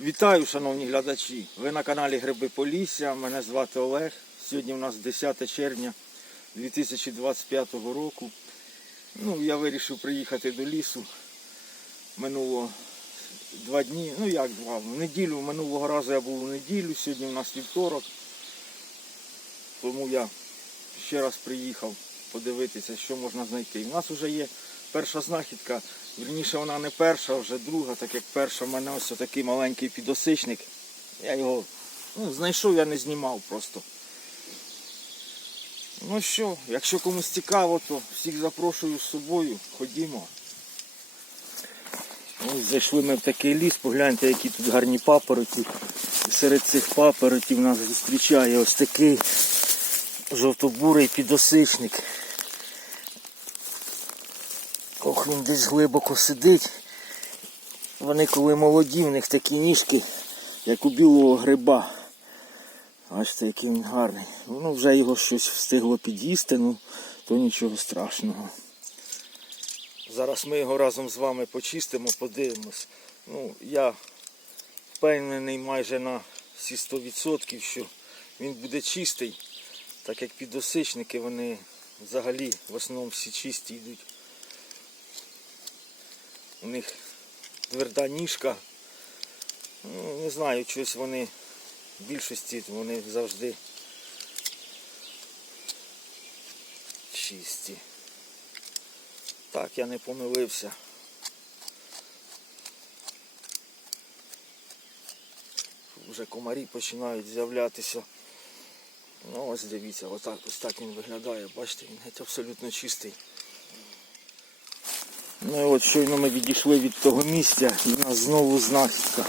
Вітаю, шановні глядачі! Ви на каналі Гриби Полісся. Мене звати Олег. Сьогодні у нас 10 червня 2025 року. Ну, я вирішив приїхати до лісу. Минуло два дні. Ну як два? В неділю. Минулого разу я був у неділю, сьогодні у нас вівторок. Тому я ще раз приїхав подивитися, що можна знайти. У нас вже є перша знахідка. Вірніше вона не перша, вже друга, так як перша в мене ось такий маленький підосичник. Я його ну, знайшов, я не знімав просто. Ну що, якщо комусь цікаво, то всіх запрошую з собою. Ходімо. Ось зайшли ми в такий ліс, погляньте, які тут гарні папороті. І серед цих папоротів нас зустрічає ось такий жовтобурий підосичник. Ох, він десь глибоко сидить. Вони коли молоді, в них такі ніжки, як у білого гриба. Бачите, який він гарний. Воно вже його щось встигло під'їсти, ну то нічого страшного. Зараз ми його разом з вами почистимо, подивимось. Ну, я впевнений майже на всі 100%, що він буде чистий, так як підосичники вони взагалі в основному всі чисті йдуть. У них тверда ніжка. Ну, не знаю, щось вони в більшості вони завжди чисті. Так, я не помилився. Вже комарі починають з'являтися. Ну ось дивіться, отак, ось так він виглядає, бачите, він геть абсолютно чистий. Ну і от щойно ми відійшли від того місця і в нас знову знахідка.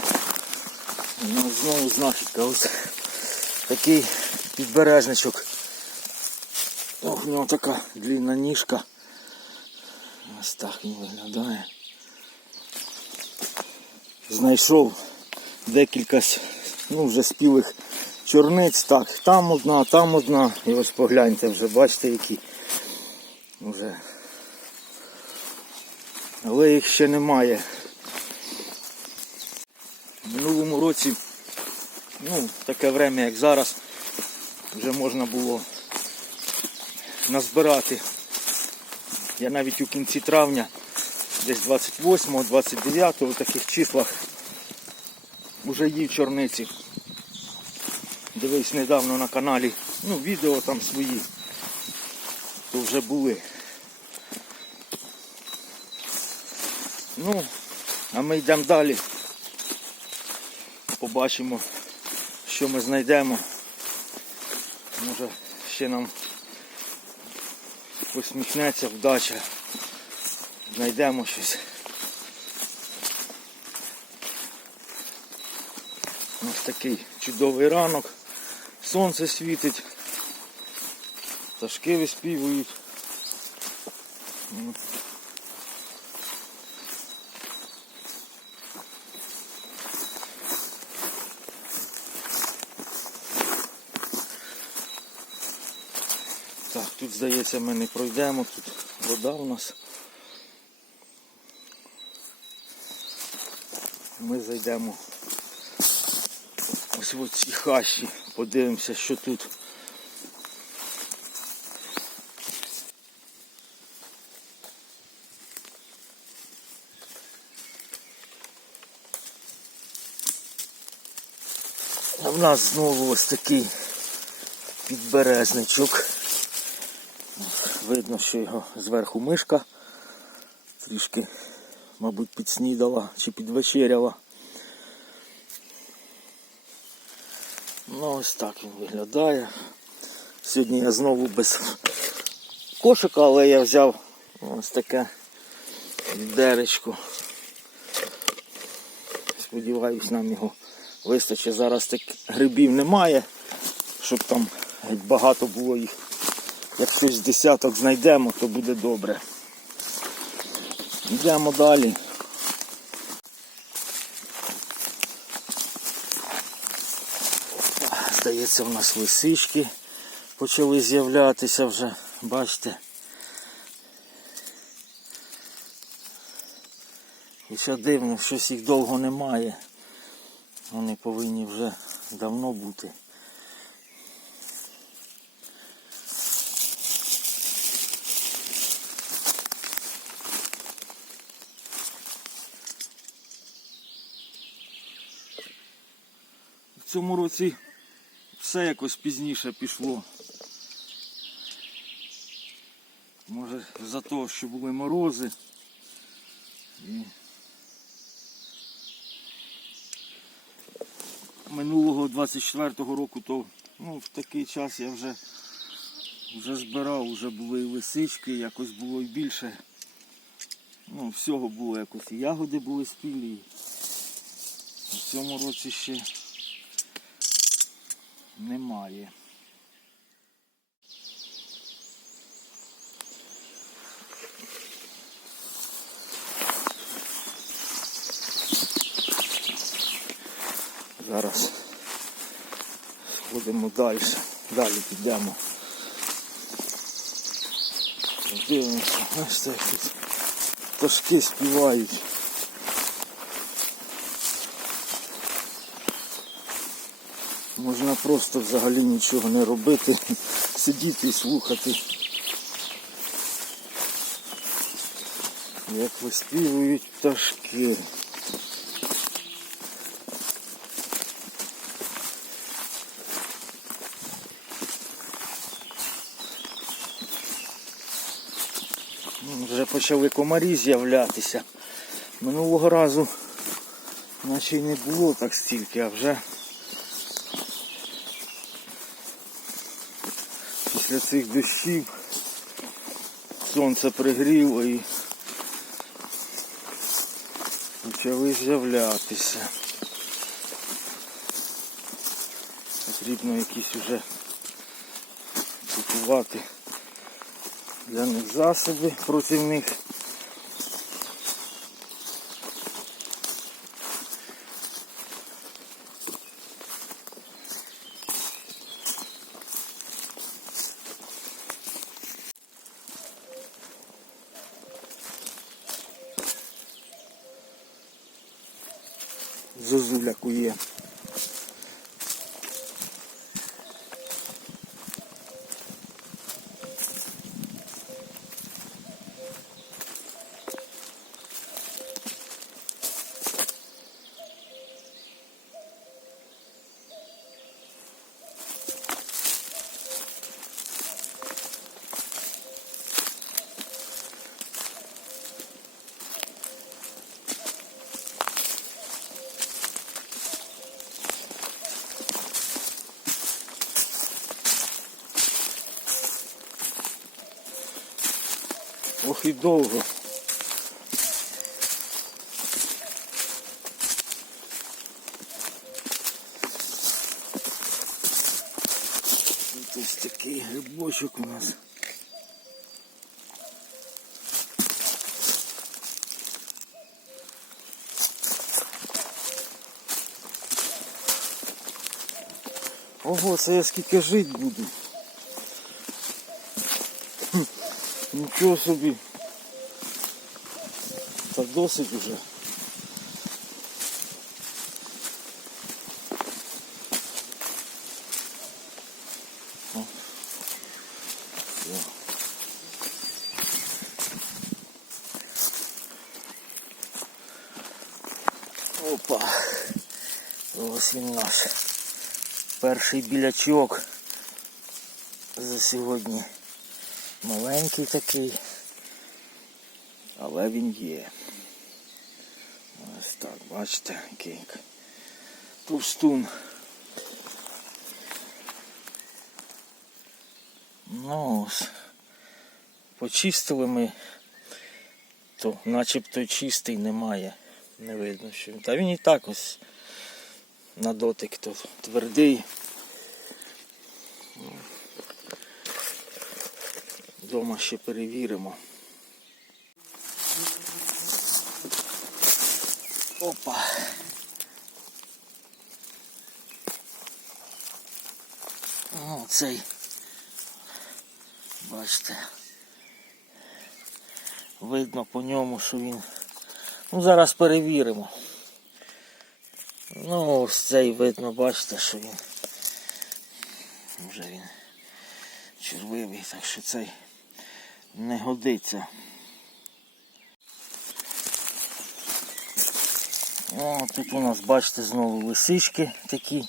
У нас знову знахідка. Ось такий підбережничок. Ох, у нього така длинна ніжка. Ось так він виглядає. Знайшов декілька ну, вже спілих чорниць. Так, там одна, там одна. І ось погляньте вже, бачите, які вже але їх ще немає. В минулому році, ну, таке время, як зараз, вже можна було назбирати. Я навіть у кінці травня, десь 28, 29 у таких числах вже їв чорниці. Дивись недавно на каналі, ну, відео там свої, то вже були. Ну, а ми йдемо далі. Побачимо, що ми знайдемо. Може ще нам посміхнеться вдача. Знайдемо щось. Ось такий чудовий ранок. Сонце світить. Пташки виспівують. Так, тут здається ми не пройдемо, тут вода у нас. Ми зайдемо ось в ці хащі, подивимося, що тут. А в нас знову ось такий підберезничок. Видно, що його зверху мишка трішки, мабуть, підснідала чи підвечеряла. Ну ось так він виглядає. Сьогодні я знову без кошика, але я взяв ось таке відеречко. Сподіваюсь, нам його вистачить. Зараз так грибів немає, щоб там багато було їх. Як щось десяток знайдемо, то буде добре. Йдемо далі. Здається, у нас лисички почали з'являтися вже, бачите. І ще дивно, щось їх довго немає. Вони повинні вже давно бути. Цьому році все якось пізніше пішло. Може за те, що були морози. І минулого 24-го року, то ну, в такий час я вже, вже збирав, вже були і лисички, якось було і більше. Ну, всього було якось. І ягоди були спілі. В цьому році ще немає. Зараз сходимо далі. Далі підемо. Дивимося, аж так тут пташки співають. Можна просто взагалі нічого не робити, сидіти і слухати. Як виспівують пташки. Ну, Вже почали комарі з'являтися. Минулого разу наче й не було так стільки, а вже після цих дощів сонце пригріло і почали з'являтися. Потрібно якісь уже купувати для них засоби проти них. Bíblia acolhia і довго. Ось такий грибочок у нас. Ого, це я скільки жити буду. Нічого собі. Досить уже. Опа. Ось він наш перший білячок за сьогодні. Маленький такий, але він є. Бачите, який товстун. Ну ось. Почистили ми, то начебто чистий немає. Не видно, що він. Та він і так ось на дотик то твердий. Дома ще перевіримо. Опа. О, цей. Бачите. Видно по ньому, що він. Ну, зараз перевіримо. Ну, ось цей видно, бачите, що він вже він червивий, так що цей не годиться. О, тут у нас, бачите, знову лисички такі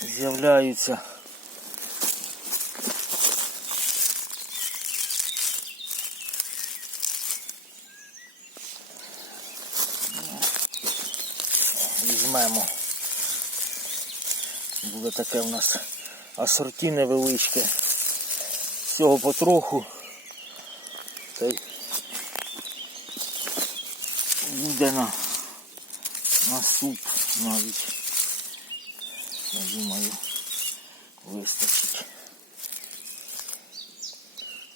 з'являються. Візьмемо. Буде таке в нас асорті невеличке. Всього потроху. Та й буде на, на суп навіть. Я думаю, вистачить.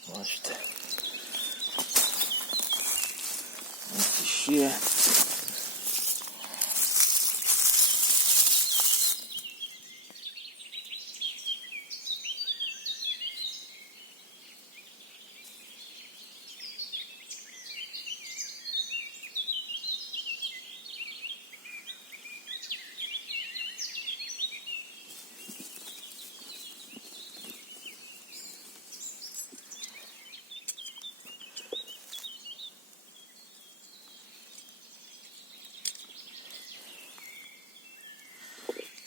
Бачите. Ось іще.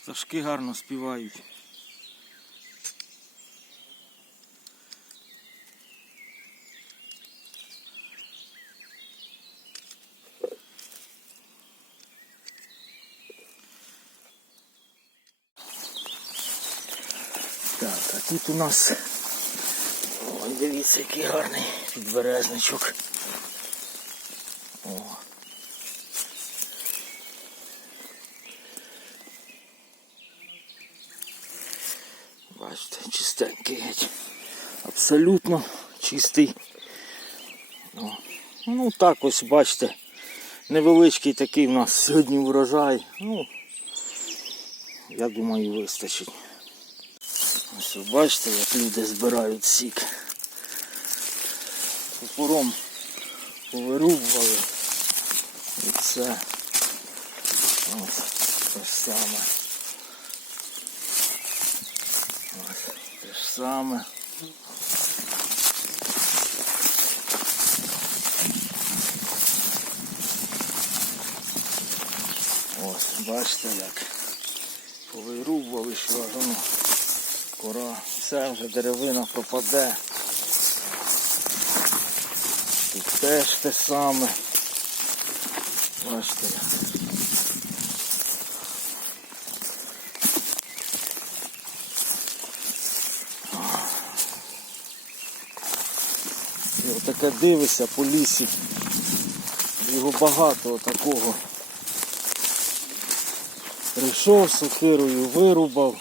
Пташки гарно співають. Так, а тут у нас Ой, дивіться, який гарний підберезничок. О. Бачите, чистенький геть. Абсолютно чистий. Ну, ну так ось бачите. Невеличкий такий в нас сьогодні урожай. Ну, я думаю, вистачить. Ось бачите, як люди збирають сік. Топором повирубували. І це ось те ж саме. Ось те ж саме. Ось, бачите як. Повирубували, що воно кора. Все вже деревина пропаде. Тут теж те саме. Бачите як. Отаке дивишся по лісі. Його багато такого. Прийшов сокирою, вирубав,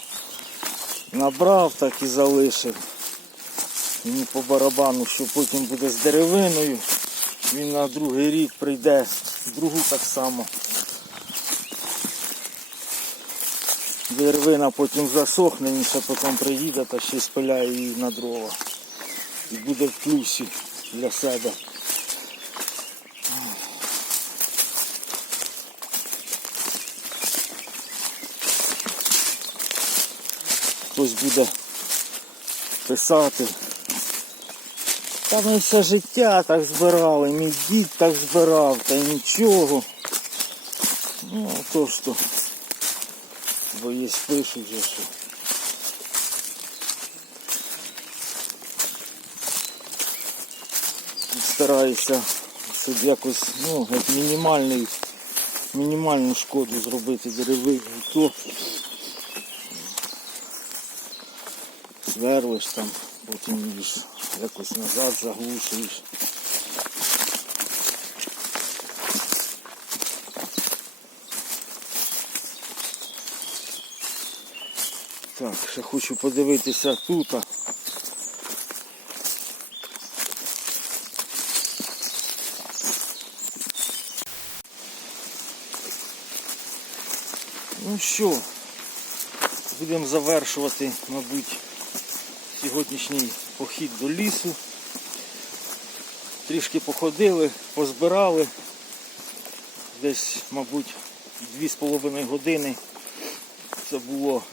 набрав, так і залишив. Мені по барабану, що потім буде з деревиною. Він на другий рік прийде, другу так само. Деревина потім засохне, він ще потім приїде та ще спиляє її на дрова. І буде в плюсі для себе. Хтось буде писати. Та ми все життя так збирали, мій дід так збирав, та й нічого. Ну, то що. Бо є пишуть же, що. Стараюся, щоб якось, ну, як мінімальний, мінімальну шкоду зробити деревині. То сверлиш там, потім їж якось назад заглушуєш. Так, ще хочу подивитися тут. Ну що, будемо завершувати, мабуть, сьогоднішній похід до лісу. Трішки походили, позбирали. Десь, мабуть, дві з половиною години. Це було,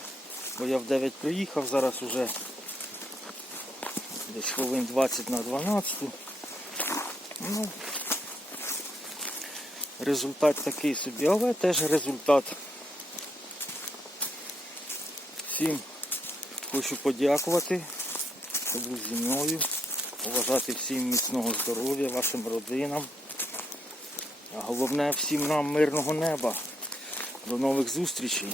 бо я в 9 приїхав, зараз уже десь хвилин 20 на 12. Ну, результат такий собі, але теж результат. Всім хочу подякувати, був зі мною, побажати всім міцного здоров'я, вашим родинам. А головне всім нам мирного неба. До нових зустрічей.